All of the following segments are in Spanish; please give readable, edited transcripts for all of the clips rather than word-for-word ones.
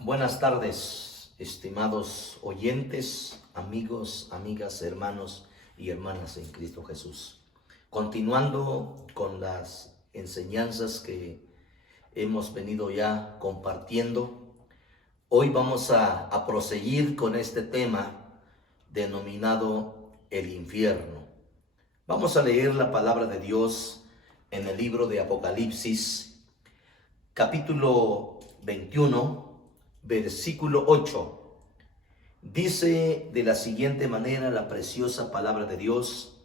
Buenas tardes, estimados oyentes, amigos, amigas, hermanos y hermanas en Cristo Jesús. Continuando con las enseñanzas que hemos venido ya compartiendo, hoy vamos a proseguir con este tema denominado el infierno. Vamos a leer la palabra de Dios en el libro de Apocalipsis, capítulo 21, versículo 8. Dice de la siguiente manera la preciosa palabra de Dios: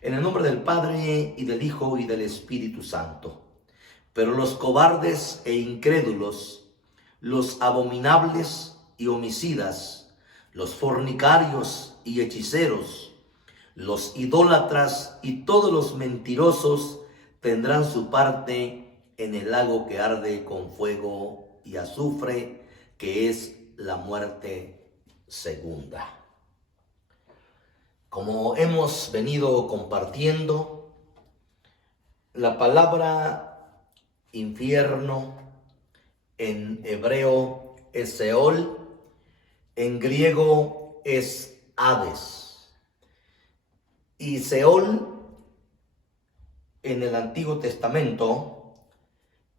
en el nombre del Padre, y del Hijo, y del Espíritu Santo. Pero los cobardes e incrédulos, los abominables y homicidas, los fornicarios y hechiceros, los idólatras y todos los mentirosos tendrán su parte en el lago que arde con fuego y azufre, que es la muerte segunda. Como hemos venido compartiendo, la palabra infierno en hebreo es Seol, en griego es Hades. Y Seol en el Antiguo Testamento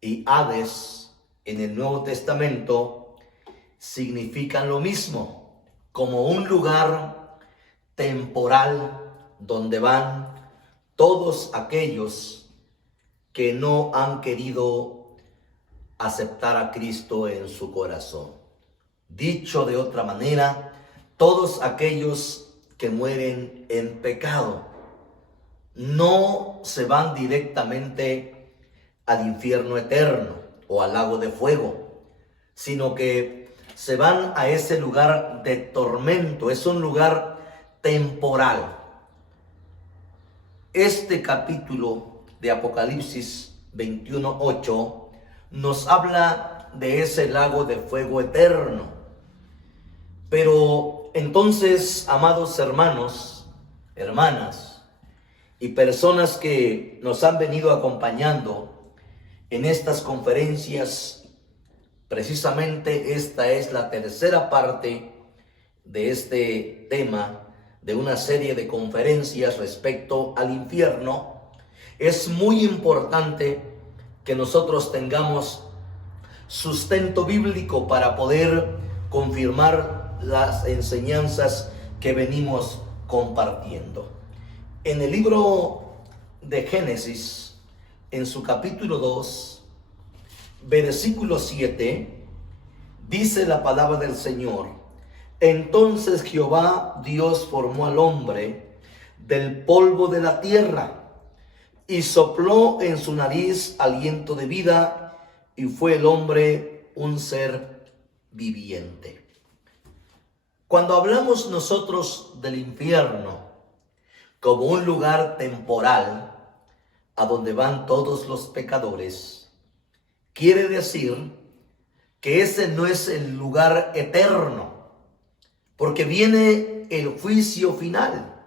y Hades en el Nuevo Testamento significan lo mismo, como un lugar temporal donde van todos aquellos que no han querido aceptar a Cristo en su corazón. Dicho de otra manera, todos aquellos que mueren en pecado no se van directamente al infierno eterno o al lago de fuego, sino que se van a ese lugar de tormento. Es un lugar temporal. Este capítulo de Apocalipsis 21:8 nos habla de ese lago de fuego eterno. Pero entonces, amados hermanos, hermanas y personas que nos han venido acompañando en estas conferencias, precisamente esta es la tercera parte de este tema, de una serie de conferencias respecto al infierno. Es muy importante que nosotros tengamos sustento bíblico para poder confirmar las enseñanzas que venimos compartiendo. En el libro de Génesis, en su capítulo 2, versículo 7, dice la palabra del Señor: entonces Jehová Dios formó al hombre del polvo de la tierra y sopló en su nariz aliento de vida, y fue el hombre un ser viviente. Cuando hablamos nosotros del infierno como un lugar temporal a donde van todos los pecadores, quiere decir que ese no es el lugar eterno, porque viene el juicio final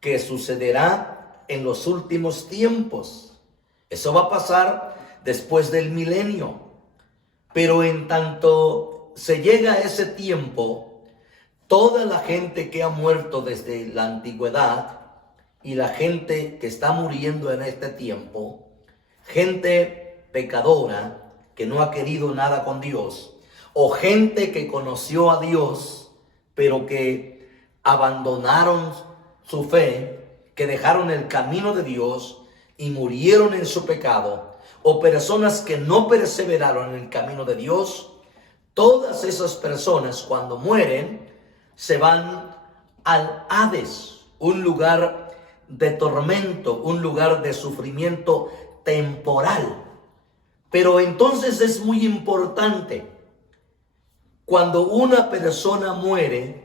que sucederá en los últimos tiempos. Eso va a pasar después del milenio. Pero en tanto se llega a ese tiempo, toda la gente que ha muerto desde la antigüedad y la gente que está muriendo en este tiempo, gente pecadora que no ha querido nada con Dios, o gente que conoció a Dios pero que abandonaron su fe, que dejaron el camino de Dios y murieron en su pecado, o personas que no perseveraron en el camino de Dios, todas esas personas cuando mueren se van al Hades, un lugar de tormento, un lugar de sufrimiento temporal. Pero entonces es muy importante, cuando una persona muere,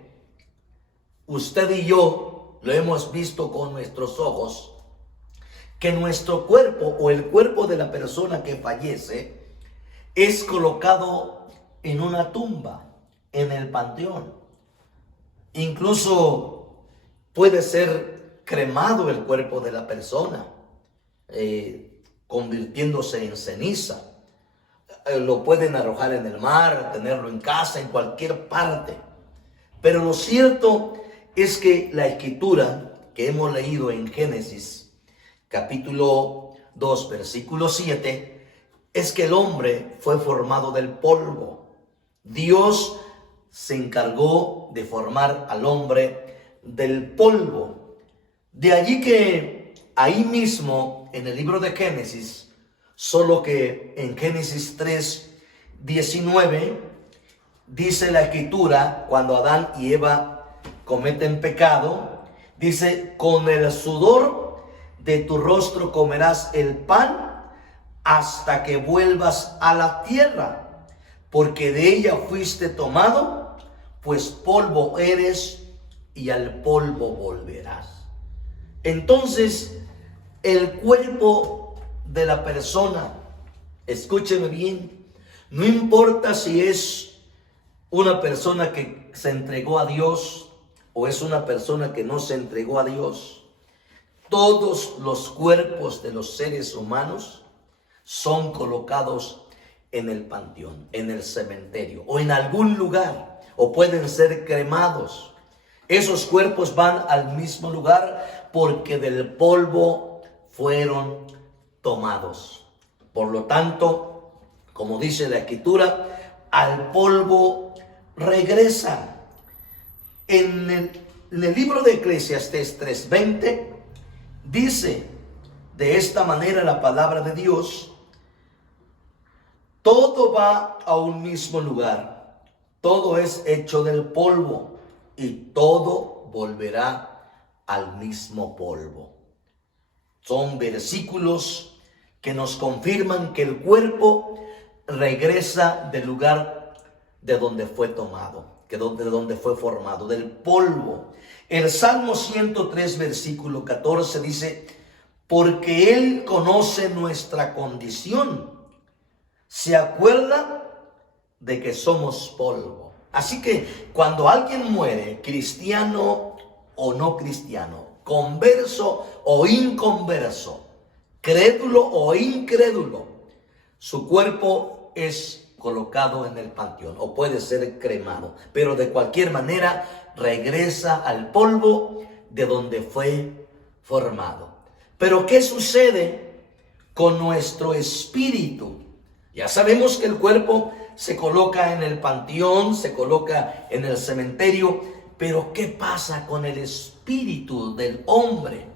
usted y yo lo hemos visto con nuestros ojos, que nuestro cuerpo o el cuerpo de la persona que fallece es colocado en una tumba, en el panteón. Incluso puede ser cremado el cuerpo de la persona, convirtiéndose en ceniza. lo pueden arrojar en el mar, tenerlo en casa, en cualquier parte. Pero lo cierto es que la escritura que hemos leído en Génesis, capítulo 2, versículo 7, es que el hombre fue formado del polvo. Dios se encargó de formar al hombre del polvo. De allí que ahí mismo en el libro de Génesis, solo que en Génesis 3:19, dice la escritura, cuando Adán y Eva cometen pecado, dice: con el sudor de tu rostro comerás el pan hasta que vuelvas a la tierra, porque de ella fuiste tomado, pues polvo eres y al polvo volverás. Entonces, el cuerpo de la persona, escúcheme bien, no importa si es una persona que se entregó a Dios o es una persona que no se entregó a Dios, todos los cuerpos de los seres humanos son colocados en el panteón, en el cementerio o en algún lugar, o pueden ser cremados. Esos cuerpos van al mismo lugar porque del polvo fueron tomados. Por lo tanto, como dice la escritura, al polvo regresa. En el libro de Eclesiastés 3:20 dice de esta manera la palabra de Dios: todo va a un mismo lugar, todo es hecho del polvo y todo volverá al mismo polvo. Son versículos que nos confirman que el cuerpo regresa del lugar de donde fue tomado, de donde fue formado, del polvo. El Salmo 103, versículo 14 dice: porque Él conoce nuestra condición, se acuerda de que somos polvo. Así que cuando alguien muere, cristiano o no cristiano, converso o inconverso, crédulo o incrédulo, su cuerpo es colocado en el panteón o puede ser cremado, pero de cualquier manera regresa al polvo de donde fue formado. Pero ¿qué sucede con nuestro espíritu? Ya sabemos que el cuerpo se coloca en el panteón, se coloca en el cementerio, pero ¿qué pasa con el espíritu del hombre?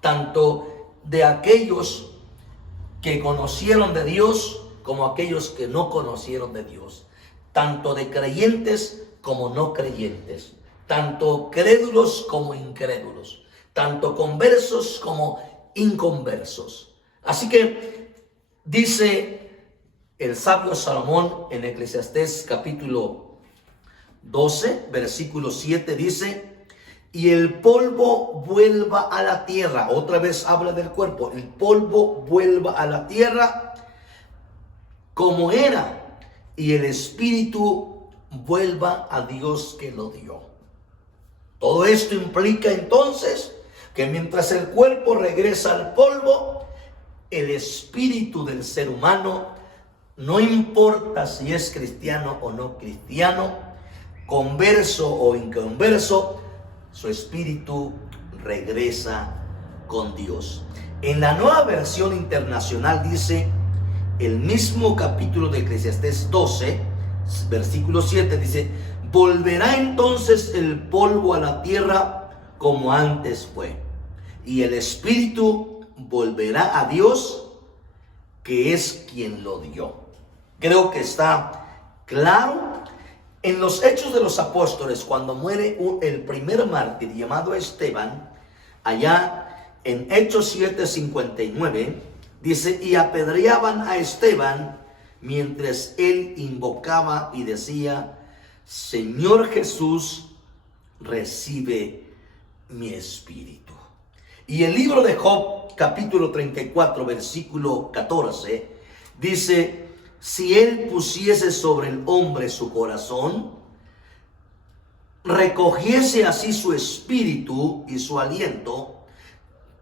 Tanto de aquellos que conocieron de Dios como aquellos que no conocieron de Dios, tanto de creyentes como no creyentes, tanto crédulos como incrédulos, tanto conversos como inconversos. Así que dice el sabio Salomón en Eclesiastés capítulo 12, versículo 7, dice: y el polvo vuelva a la tierra. Otra vez habla del cuerpo. El polvo vuelva a la tierra como era, y el espíritu vuelva a Dios que lo dio. Todo esto implica entonces que mientras el cuerpo regresa al polvo, el espíritu del ser humano, no importa si es cristiano o no cristiano, converso o inconverso, su espíritu regresa con Dios. En la Nueva Versión Internacional dice, el mismo capítulo de Eclesiastés 12, versículo 7, dice: volverá entonces el polvo a la tierra como antes fue, y el espíritu volverá a Dios, que es quien lo dio. Creo que está claro. En los Hechos de los Apóstoles, cuando muere el primer mártir llamado Esteban, allá en Hechos 7:59, dice: y apedreaban a Esteban mientras él invocaba y decía: Señor Jesús, recibe mi espíritu. Y el libro de Job, capítulo 34, versículo 14, dice: si él pusiese sobre el hombre su corazón, recogiese así su espíritu y su aliento,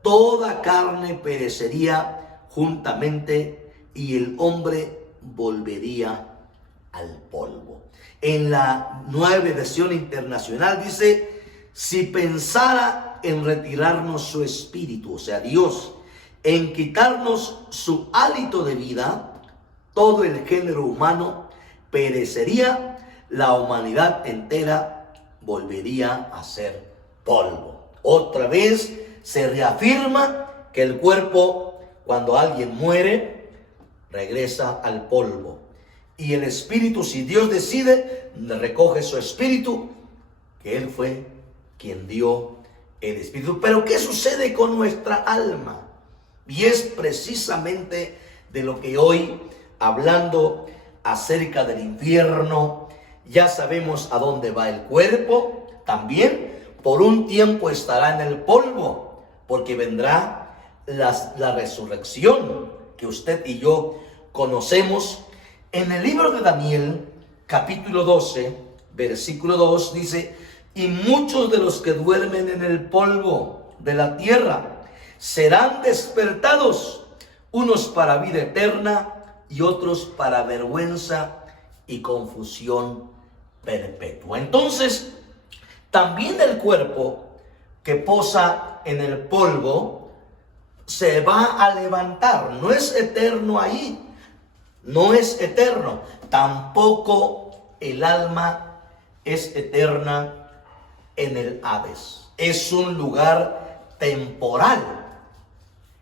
toda carne perecería juntamente y el hombre volvería al polvo. En la Nueva Versión Internacional dice: si pensara en retirarnos su espíritu, o sea, Dios, en quitarnos su hálito de vida, todo el género humano perecería, la humanidad entera volvería a ser polvo. Otra vez se reafirma que el cuerpo, cuando alguien muere, regresa al polvo. Y el espíritu, si Dios decide, recoge su espíritu, que Él fue quien dio el espíritu. Pero ¿qué sucede con nuestra alma? Y es precisamente de lo que hoy, hablando acerca del infierno, ya sabemos a dónde va el cuerpo. También por un tiempo estará en el polvo, porque vendrá la resurrección que usted y yo conocemos. En el libro de Daniel, capítulo 12, versículo 2, dice: y muchos de los que duermen en el polvo de la tierra serán despertados, unos para vida eterna y otros para vergüenza y confusión perpetua. Entonces, también el cuerpo que posa en el polvo se va a levantar. No es eterno ahí, no es eterno. Tampoco el alma es eterna en el Hades. Es un lugar temporal.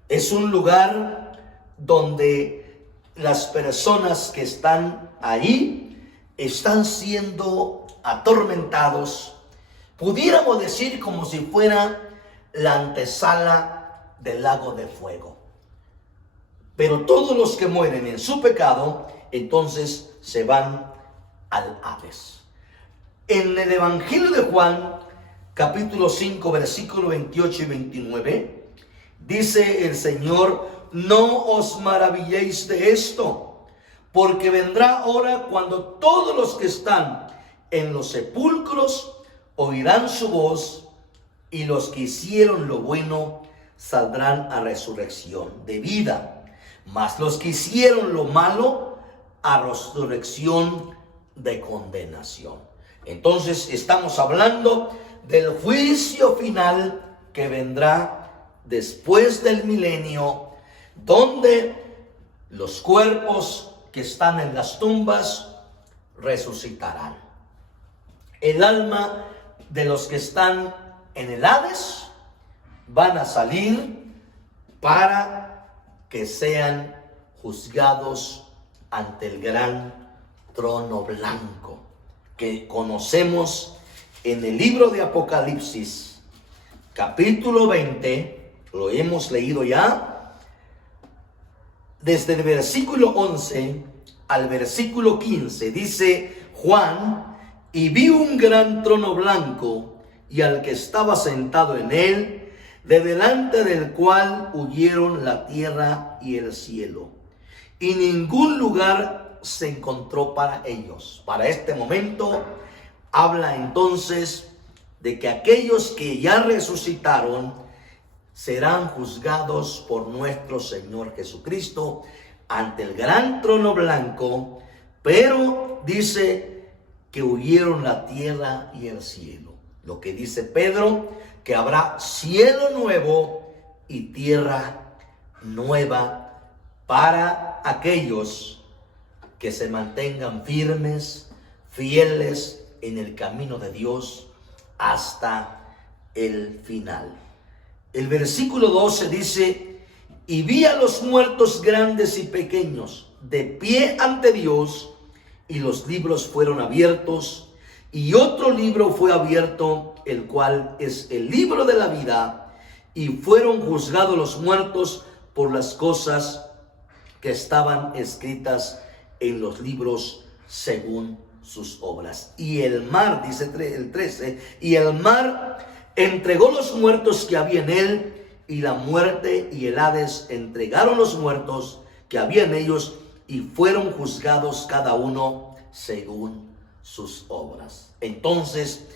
Es un lugar donde las personas que están ahí están siendo atormentados. Pudiéramos decir como si fuera la antesala del lago de fuego. Pero todos los que mueren en su pecado, entonces se van al Hades. En el Evangelio de Juan, capítulo 5, versículo 28 y 29, dice el Señor: no os maravilléis de esto, porque vendrá hora cuando todos los que están en los sepulcros oirán su voz, y los que hicieron lo bueno saldrán a resurrección de vida, mas los que hicieron lo malo a resurrección de condenación. Entonces estamos hablando del juicio final que vendrá después del milenio, donde los cuerpos que están en las tumbas resucitarán. El alma de los que están en el Hades van a salir para que sean juzgados ante el gran trono blanco que conocemos en el libro de Apocalipsis, capítulo 20. Lo hemos leído ya desde el versículo 11 al versículo 15. Dice Juan: y vi un gran trono blanco y al que estaba sentado en él, de delante del cual huyeron la tierra y el cielo, y ningún lugar se encontró para ellos. Para este momento habla entonces de que aquellos que ya resucitaron serán juzgados por nuestro Señor Jesucristo ante el gran trono blanco, pero dice que huyeron la tierra y el cielo. Lo que dice Pedro, que habrá cielo nuevo y tierra nueva para aquellos que se mantengan firmes, fieles en el camino de Dios hasta el final. El versículo 12 dice: y vi a los muertos grandes y pequeños de pie ante Dios, y los libros fueron abiertos, y otro libro fue abierto, el cual es el libro de la vida, y fueron juzgados los muertos por las cosas que estaban escritas en los libros según sus obras. Y el mar, dice el 13, y el mar entregó los muertos que había en él, y la muerte y el Hades entregaron los muertos que había en ellos, y fueron juzgados cada uno según sus obras. Entonces,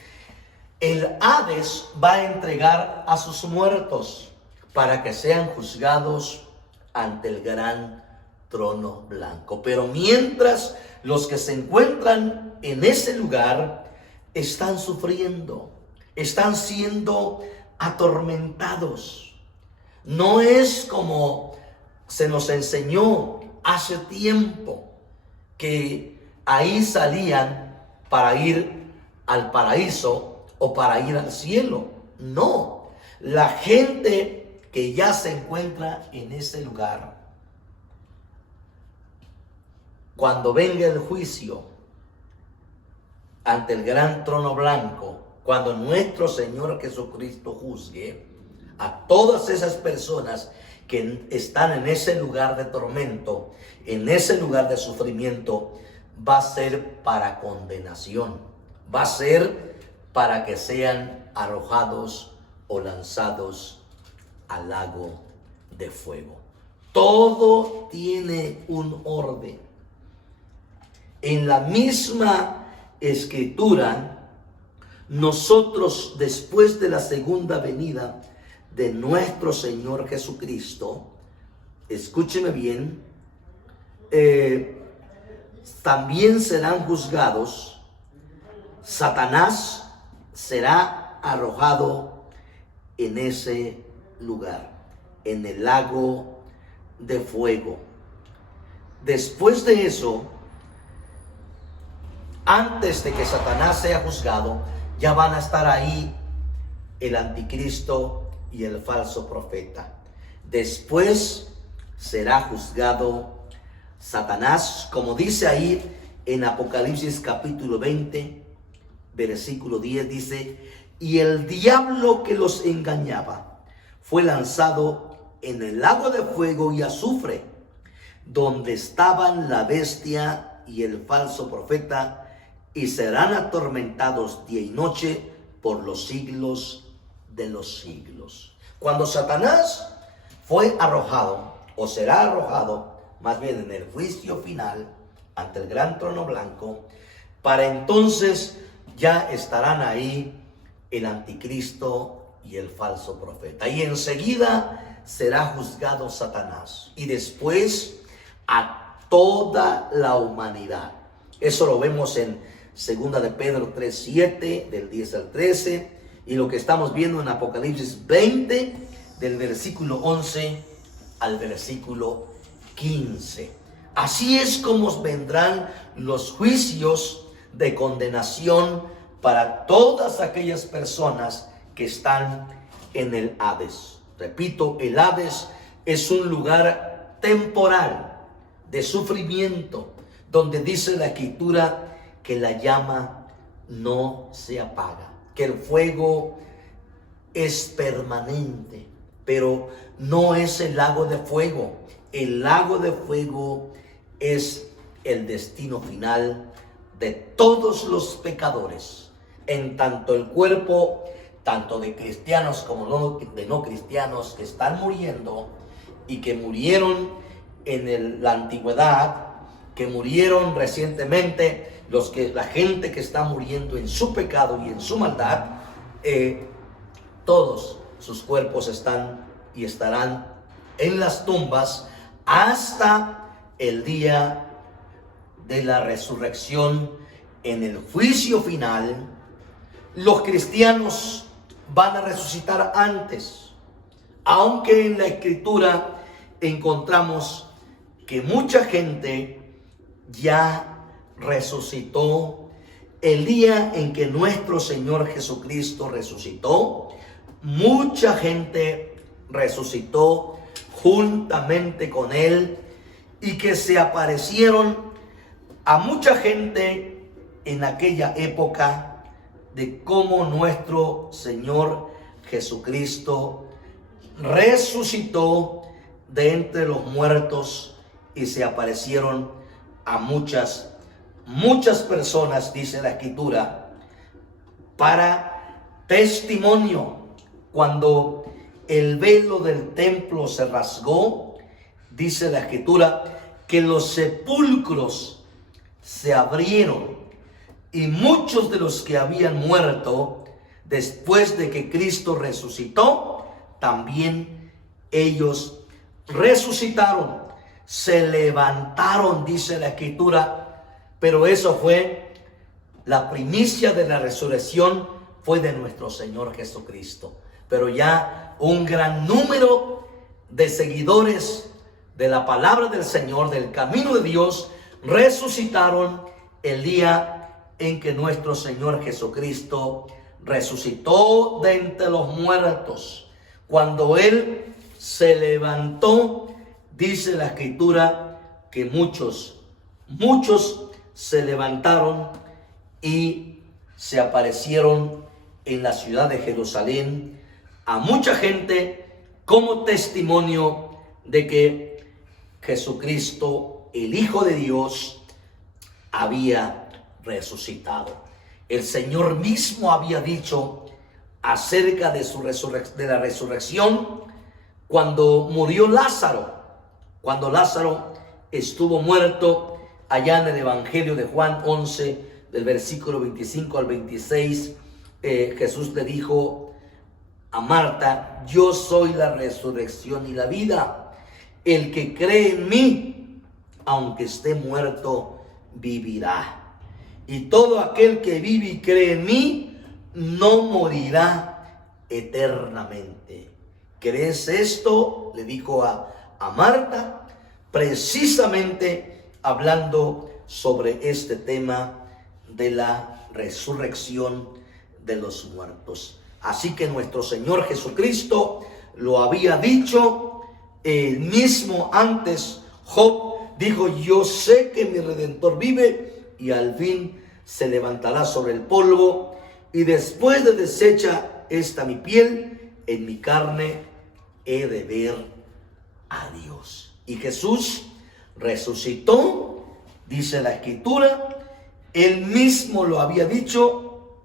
el Hades va a entregar a sus muertos para que sean juzgados ante el gran trono blanco. Pero mientras los que se encuentran en ese lugar están sufriendo, están siendo atormentados. No es como se nos enseñó hace tiempo, que ahí salían para ir al paraíso o para ir al cielo. No, la gente que ya se encuentra en ese lugar, cuando venga el juicio ante el gran trono blanco, cuando nuestro Señor Jesucristo juzgue a todas esas personas que están en ese lugar de tormento, en ese lugar de sufrimiento, va a ser para condenación, va a ser para que sean arrojados o lanzados al lago de fuego. Todo tiene un orden. En la misma escritura, nosotros, después de la segunda venida de nuestro Señor Jesucristo, escúcheme bien, también serán juzgados. Satanás será arrojado en ese lugar, en el lago de fuego. Después de eso, antes de que Satanás sea juzgado, ya van a estar ahí el anticristo y el falso profeta. Después será juzgado Satanás, como dice ahí en Apocalipsis capítulo 20, versículo 10, dice: y el diablo que los engañaba fue lanzado en el lago de fuego y azufre, donde estaban la bestia y el falso profeta, y serán atormentados día y noche por los siglos de los siglos. Cuando Satanás fue arrojado, o será arrojado, más bien en el juicio final, ante el gran trono blanco, para entonces ya estarán ahí el anticristo y el falso profeta. Y enseguida será juzgado Satanás. Y después a toda la humanidad. Eso lo vemos en 2 de Pedro 3:7, del 10 al 13. Y lo que estamos viendo en Apocalipsis 20, del versículo 11 al versículo 15. Así es como vendrán los juicios de condenación para todas aquellas personas que están en el Hades. Repito, el Hades es un lugar temporal de sufrimiento, donde dice la Escritura que la llama no se apaga, que el fuego es permanente, pero no es el lago de fuego. El lago de fuego es el destino final de todos los pecadores, en tanto el cuerpo, tanto de cristianos como de no cristianos, que están muriendo y que murieron en la antigüedad, que murieron recientemente, la gente que está muriendo en su pecado y en su maldad, todos sus cuerpos están y estarán en las tumbas hasta el día de la resurrección. En el juicio final, los cristianos van a resucitar antes, aunque en la Escritura encontramos que mucha gente ya resucitó el día en que nuestro Señor Jesucristo resucitó. Mucha gente resucitó juntamente con Él, y que se aparecieron a mucha gente en aquella época de cómo nuestro Señor Jesucristo resucitó de entre los muertos, y se aparecieron a muchas personas, dice la Escritura, para testimonio. Cuando el velo del templo se rasgó, dice la Escritura que los sepulcros se abrieron, y muchos de los que habían muerto después de que Cristo resucitó, también ellos resucitaron. se levantaron, dice la Escritura, pero eso fue la primicia de la resurrección, fue de nuestro Señor Jesucristo. Pero ya un gran número de seguidores de la palabra del Señor, del camino de Dios, resucitaron el día en que nuestro Señor Jesucristo resucitó de entre los muertos. Cuando Él se levantó, dice la Escritura que muchos se levantaron y se aparecieron en la ciudad de Jerusalén a mucha gente como testimonio de que Jesucristo, el Hijo de Dios, había resucitado. El Señor mismo había dicho acerca de la resurrección cuando murió Lázaro. Cuando Lázaro estuvo muerto, allá en el Evangelio de Juan 11, del versículo 25 al 26, Jesús le dijo a Marta: yo soy la resurrección y la vida. El que cree en mí, aunque esté muerto, vivirá. Y todo aquel que vive y cree en mí, no morirá eternamente. ¿Crees esto?, le dijo a Marta, precisamente hablando sobre este tema de la resurrección de los muertos. Así que nuestro Señor Jesucristo lo había dicho mismo antes. Job dijo: yo sé que mi Redentor vive y al fin se levantará sobre el polvo, y después de deshecha esta mi piel, en mi carne he de ver a Dios. Y Jesús resucitó, dice la Escritura. Él mismo lo había dicho.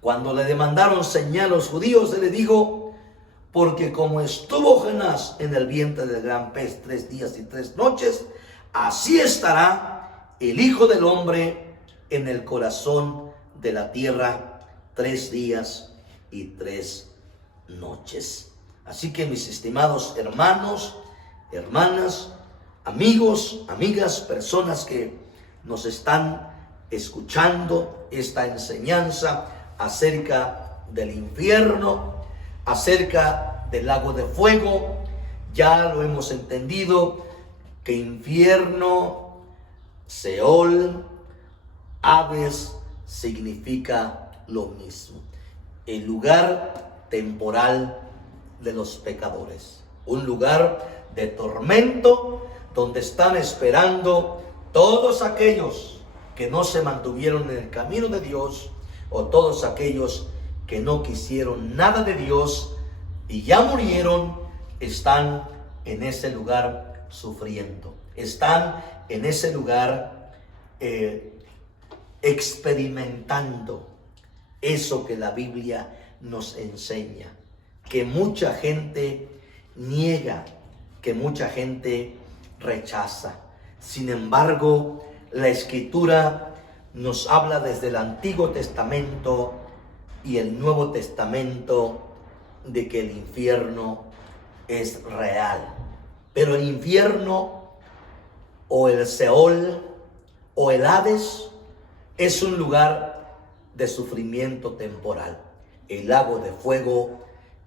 Cuando le demandaron señal los judíos, él le dijo: porque como estuvo Jonás en el vientre del gran pez 3 días y 3 noches, así estará el Hijo del Hombre en el corazón de la tierra 3 días y 3 noches. Así que, mis estimados hermanos, hermanas, amigos, amigas, personas que nos están escuchando esta enseñanza acerca del infierno, acerca del lago de fuego, ya lo hemos entendido, que infierno, Seol, Hades, significa lo mismo: el lugar temporal de los pecadores, un lugar de tormento donde están esperando todos aquellos que no se mantuvieron en el camino de Dios, o todos aquellos que no quisieron nada de Dios y ya murieron. Están en ese lugar sufriendo, están en ese lugar experimentando eso que la Biblia nos enseña, que mucha gente niega, que mucha gente rechaza. Sin embargo, la Escritura nos habla desde el Antiguo Testamento y el Nuevo Testamento de que el infierno es real. Pero el infierno, o el Seol, o el Hades, es un lugar de sufrimiento temporal. El lago de fuego,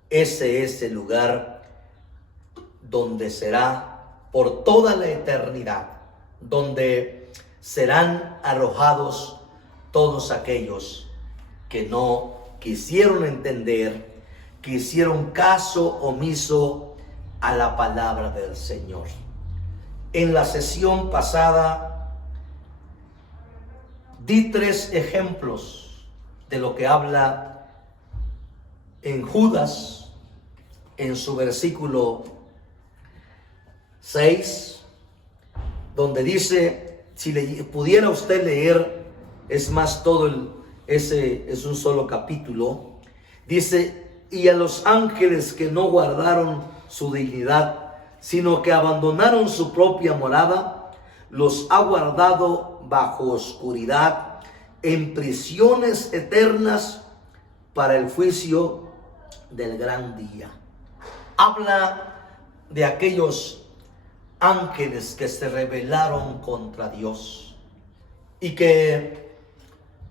ese es el lugar donde será por toda la eternidad, donde serán arrojados todos aquellos que no quisieron entender, que hicieron caso omiso a la palabra del Señor. En la sesión pasada di 3 ejemplos de lo que habla en Judas, en su versículo 6, donde dice, si pudiera usted leer, es más, ese es un solo capítulo, dice: y a los ángeles que no guardaron su dignidad, sino que abandonaron su propia morada, los ha guardado bajo oscuridad, en prisiones eternas, para el juicio del gran día. Habla de aquellos ángeles que se rebelaron contra Dios y que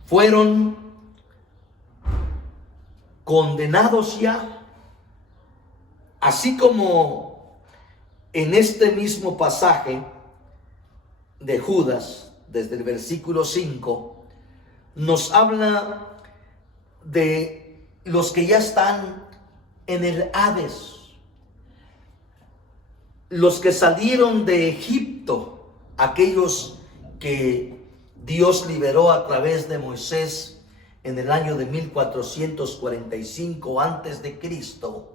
fueron condenados ya, así como en este mismo pasaje de Judas, desde el versículo 5, nos habla de los que ya están en el Hades, los que salieron de Egipto, aquellos que Dios liberó a través de Moisés en el año de 1445 antes de Cristo,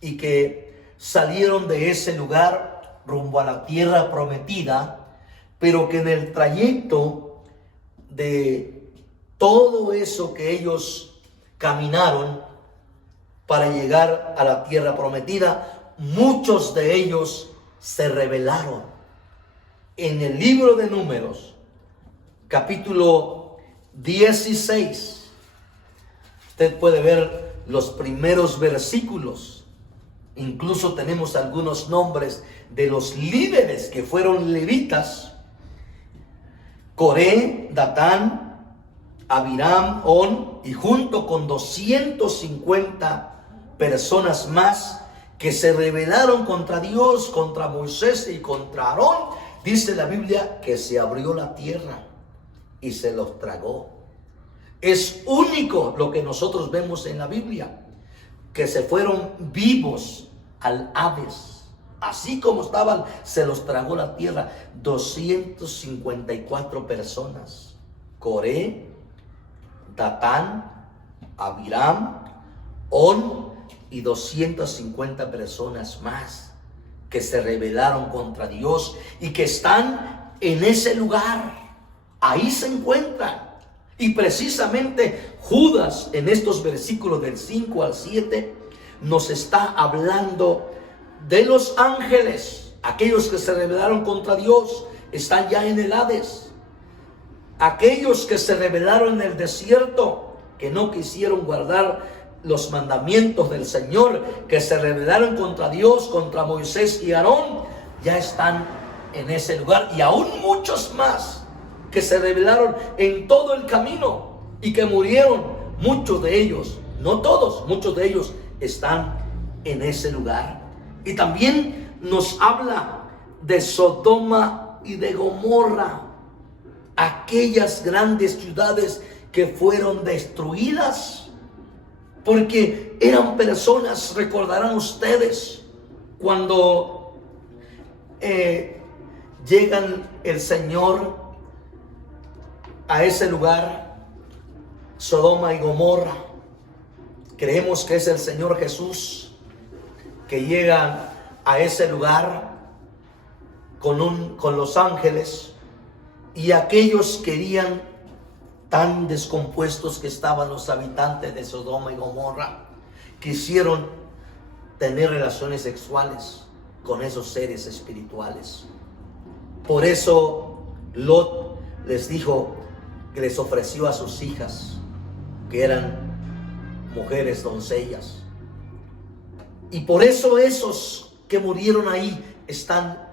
y que salieron de ese lugar rumbo a la tierra prometida, pero que en el trayecto de todo eso que ellos caminaron para llegar a la tierra prometida, muchos de ellos se rebelaron. En el libro de Números, capítulo 16, usted puede ver los primeros versículos. Incluso tenemos algunos nombres de los líderes que fueron levitas: Coré, Datán, Abiram, On, y junto con 250 personas más que se rebelaron contra Dios, contra Moisés y contra Aarón. Dice la Biblia que se abrió la tierra y se los tragó. Es único lo que nosotros vemos en la Biblia, que se fueron vivos al Hades. Así como estaban, se los tragó la tierra. 254 personas: Coré, Datán, Abiram, On y 250 personas más que se rebelaron contra Dios y que están en ese lugar. Ahí se encuentran. Y precisamente Judas, en estos versículos del 5 al 7, nos está hablando de los ángeles. Aquellos que se rebelaron contra Dios están ya en el Hades. Aquellos que se rebelaron en el desierto, que no quisieron guardar los mandamientos del Señor, que se rebelaron contra Dios, contra Moisés y Aarón, ya están en ese lugar. Y aún muchos más que se rebelaron en todo el camino y que murieron. Muchos de ellos, no todos, muchos de ellos están en ese lugar. Y también nos habla de Sodoma y de Gomorra, aquellas grandes ciudades que fueron destruidas porque eran personas. Recordarán ustedes cuando llegan el Señor a ese lugar, Sodoma y Gomorra. Creemos que es el Señor Jesús que llega a ese lugar con los ángeles, y aquellos querían, tan descompuestos que estaban los habitantes de Sodoma y Gomorra, quisieron tener relaciones sexuales con esos seres espirituales. Por eso Lot les dijo que les ofreció a sus hijas, que eran mujeres doncellas. Y por eso esos que murieron ahí están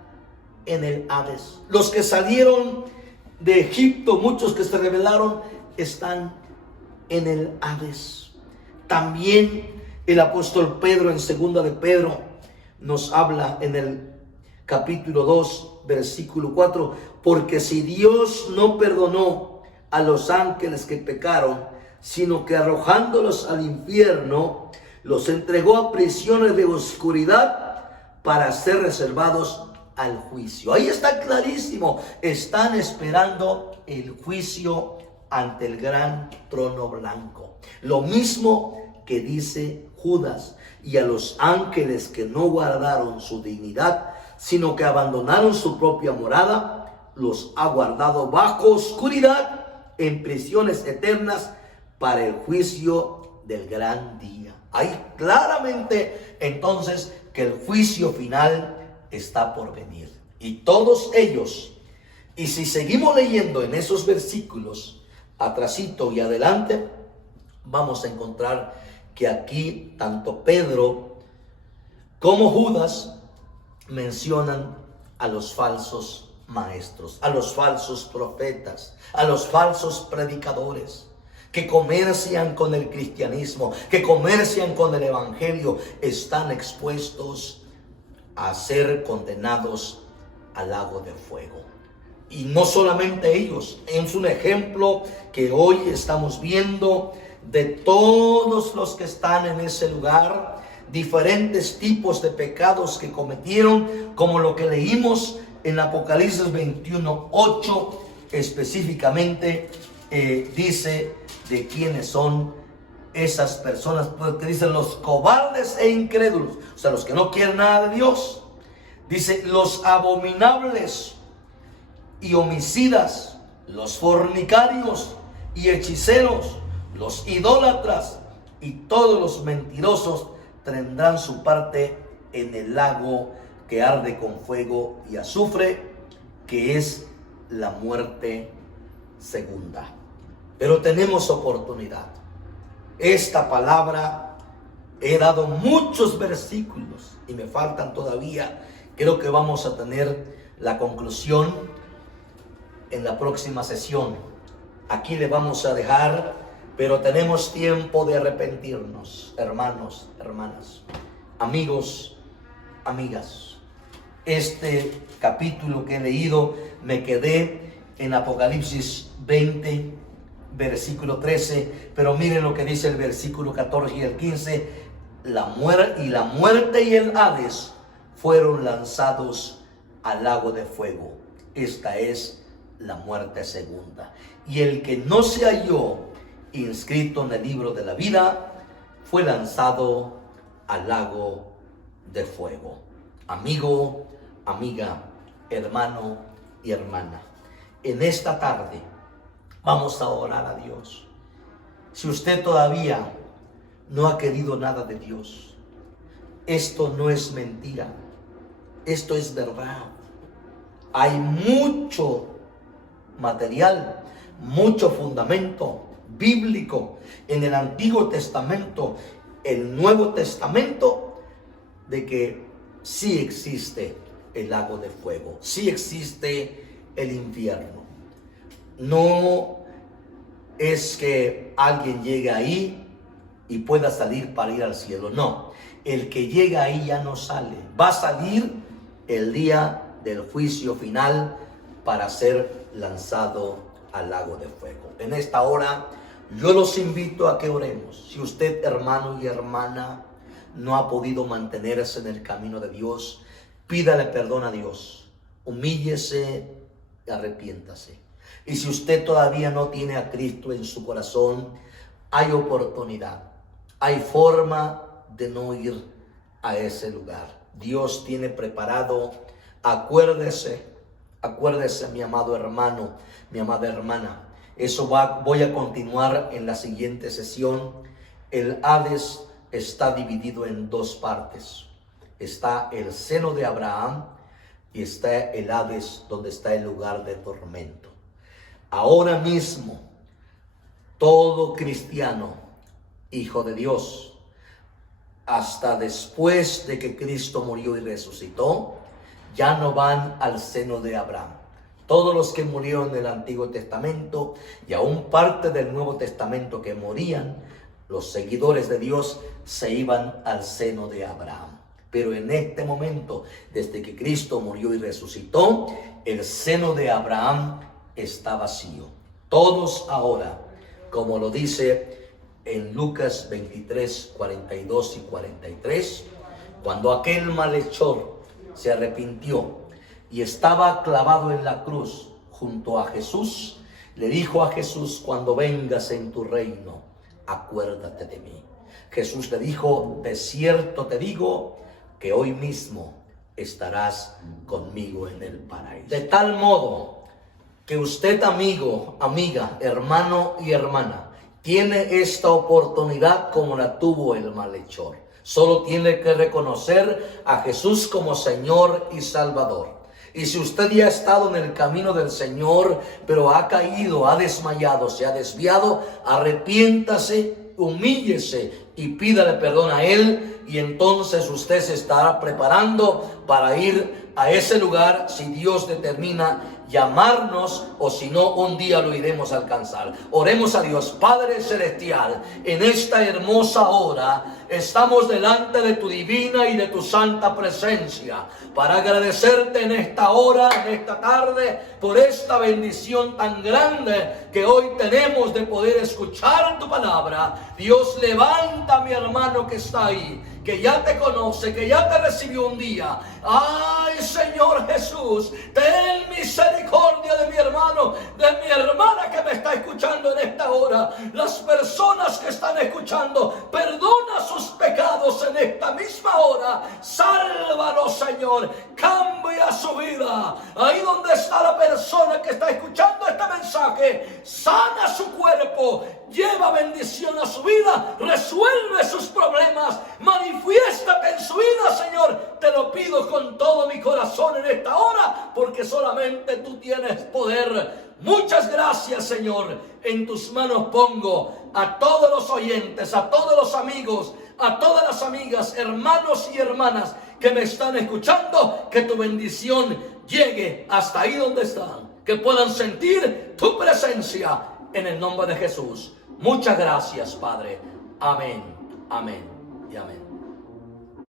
en el Hades. Los que salieron de Egipto, muchos que se rebelaron, están en el Hades. También el apóstol Pedro, en segunda de Pedro, nos habla en el capítulo 2, versículo 4: porque si Dios no perdonó a los ángeles que pecaron, sino que arrojándolos al infierno, los entregó a prisiones de oscuridad para ser reservados al juicio. Ahí está clarísimo, están esperando el juicio ante el gran trono blanco. Lo mismo que dice Judas: y a los ángeles que no guardaron su dignidad, sino que abandonaron su propia morada, los ha guardado bajo oscuridad en prisiones eternas para el juicio del gran día. Ahí claramente entonces que el juicio final está por venir. Y todos ellos, y si seguimos leyendo en esos versículos, atrasito y adelante, vamos a encontrar que aquí tanto Pedro como Judas mencionan a los falsos maestros, a los falsos profetas, a los falsos predicadores que comercian con el cristianismo, que comercian con el evangelio, están expuestos a ser condenados al lago de fuego. Y no solamente ellos, es un ejemplo que hoy estamos viendo de todos los que están en ese lugar, diferentes tipos de pecados que cometieron, como lo que leímos en Apocalipsis 21:8, específicamente dice de quiénes son esas personas, porque dicen los cobardes e incrédulos, o sea, los que no quieren nada de Dios. Dice los abominables y homicidas, los fornicarios y hechiceros, los idólatras y todos los mentirosos tendrán su parte en el lago que arde con fuego y azufre, que es la muerte segunda. Pero tenemos oportunidad. Esta palabra, he dado muchos versículos y me faltan todavía. Creo que vamos a tener la conclusión en la próxima sesión. Aquí le vamos a dejar, pero tenemos tiempo de arrepentirnos, hermanos, hermanas, amigos, amigas. Este capítulo que he leído, me quedé en Apocalipsis 20, versículo 13, pero miren lo que dice el versículo 14 y el 15. La muerte y el Hades fueron lanzados al lago de fuego. Esta es la muerte segunda. Y el que no se halló inscrito en el libro de la vida fue lanzado al lago de fuego. Amigo, amiga, hermano y hermana, en esta tarde vamos a orar a Dios. Si usted todavía no ha querido nada de Dios, esto no es mentira, esto es verdad. Hay mucho material, mucho fundamento bíblico en el Antiguo Testamento, el Nuevo Testamento, de que sí existe el lago de fuego, sí existe el infierno. No es que alguien llegue ahí y pueda salir para ir al cielo, no. El que llega ahí ya no sale, va a salir el día del juicio final para ser lanzado al lago de fuego. En esta hora yo los invito a que oremos. Si usted, hermano y hermana, no ha podido mantenerse en el camino de Dios, pídale perdón a Dios, humíllese y arrepiéntase. Y si usted todavía no tiene a Cristo en su corazón, hay oportunidad, hay forma de no ir a ese lugar. Dios tiene preparado, acuérdese, mi amado hermano, mi amada hermana. Eso voy a continuar en la siguiente sesión. El Hades está dividido en dos partes. Está el seno de Abraham y está el Hades, donde está el lugar de tormento. Ahora mismo, todo cristiano, hijo de Dios, hasta después de que Cristo murió y resucitó, ya no van al seno de Abraham. Todos los que murieron en el Antiguo Testamento y aún parte del Nuevo Testamento que morían, los seguidores de Dios se iban al seno de Abraham. Pero en este momento, desde que Cristo murió y resucitó, el seno de Abraham está vacío. Todos ahora, como lo dice en Lucas 23, 42 y 43, cuando aquel malhechor se arrepintió y estaba clavado en la cruz junto a Jesús, le dijo a Jesús: cuando vengas en tu reino, acuérdate de mí. Jesús le dijo: de cierto te digo que hoy mismo estarás conmigo en el paraíso. De tal modo que usted, amigo, amiga, hermano y hermana, tiene esta oportunidad como la tuvo el malhechor. Solo tiene que reconocer a Jesús como Señor y Salvador. Y si usted ya ha estado en el camino del Señor, pero ha caído, ha desmayado, se ha desviado, arrepiéntase, humíllese y pídale perdón a Él, y entonces usted se estará preparando para ir ir a ese lugar si Dios determina llamarnos, o si no, un día lo iremos a alcanzar. Oremos a Dios. Padre celestial, en esta hermosa hora estamos delante de tu divina y de tu santa presencia para agradecerte en esta hora, en esta tarde, por esta bendición tan grande que hoy tenemos de poder escuchar tu palabra. Dios, levanta a mi hermano que está ahí, que ya te conoce, que ya te recibió un día. Ay, Señor Jesús, ten misericordia de mi hermano, de mi hermana que me está escuchando en esta hora. Las personas que están escuchando, perdona sus pecados en esta misma hora. Sálvalos, Señor, cambia su vida. Ahí donde está la persona que está escuchando este mensaje, sana su cuerpo, lleva bendición a su vida, resuelve sus problemas, manifiéstate en su vida, Señor. Te lo pido con todo mi corazón en esta hora, porque solamente tú tienes poder. Muchas gracias, Señor. En tus manos pongo a todos los oyentes, a todos los amigos, a todas las amigas, hermanos y hermanas que me están escuchando. Que tu bendición llegue hasta ahí donde están, que puedan sentir tu presencia en el nombre de Jesús. Muchas gracias, Padre. Amén, amén y amén.